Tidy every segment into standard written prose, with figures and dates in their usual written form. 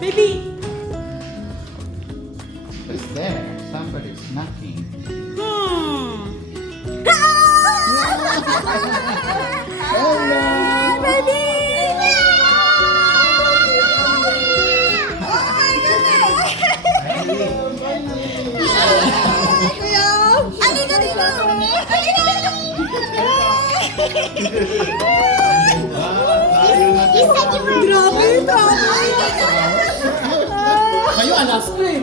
Baby! Who's there? Somebody's knocking. Hello! Baby! Grabe, Kayo, alas ko eh.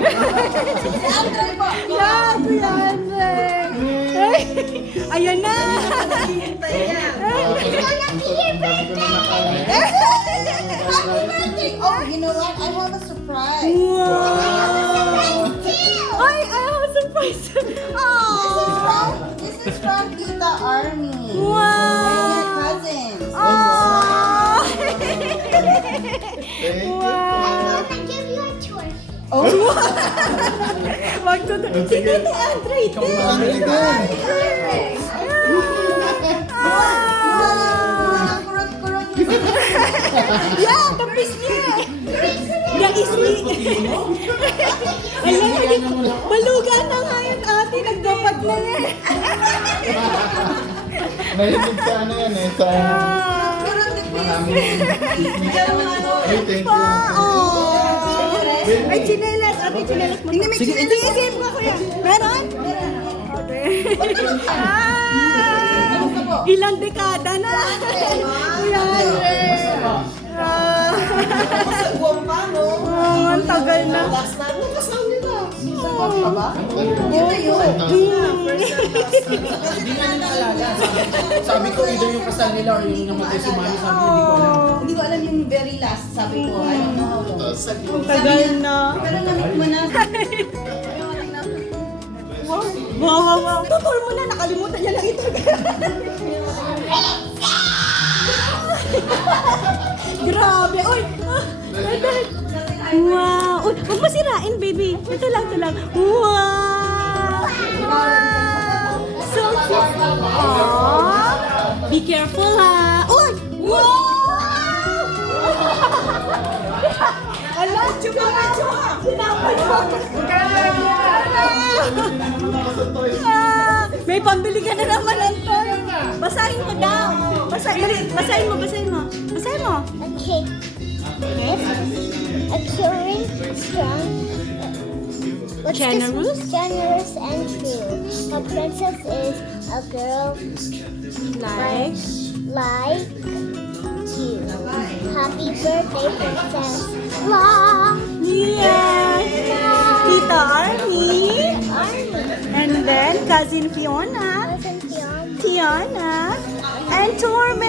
Yeah, Kuya Andre. Ayan na. Oh, you know what? I have a surprise. Wow. Ay, I have a surprise. Aww. This is from Tita Army. Wow. And your cousins. Aww. Thank you. Wow. Oh, Si Tita Andre. Family din. kurot-kurot. Yeah, tapis niya. Yang isli. Alam, balugan na nga yung ate. Nagdapat na yan. Mahilig sa ano yan eh, sa maraming Ay, thank you. Ay, chinelas. Ate, chinelas mo. Tingnan mo, chinelas. Sige, sige mo kuya. Meron? Ilang dekada na. Kuya Andre. Ang tagal na. Hindi nga naalala. Sabi ko, either yung kasal nila or yung namatay si Mami. Sabi ko, hindi ko alam. Hindi ko alam yung very last, sabi ko. I don't know how long. Ang tagal na. Pero namit mo na. Wow. Tutol mo na. Nakalimutan niya lang ito. Grabe. Uy. Wow. Uy, huwag masirain, baby. Ito lang. Wow. So cute. Aww. Be careful, ha. Uy. Wow. Ala, chupa. Sinapal mo. May pambili ka na naman ng toy. Basahin mo daw. Basahin mo. Okay. A caring, strong, Generous? generous and true. A princess is a girl Like. like you. Happy birthday, princess. La. Yes. Tita Army. And then cousin Fiona. Cousin Fiona. Tiana. And Torme.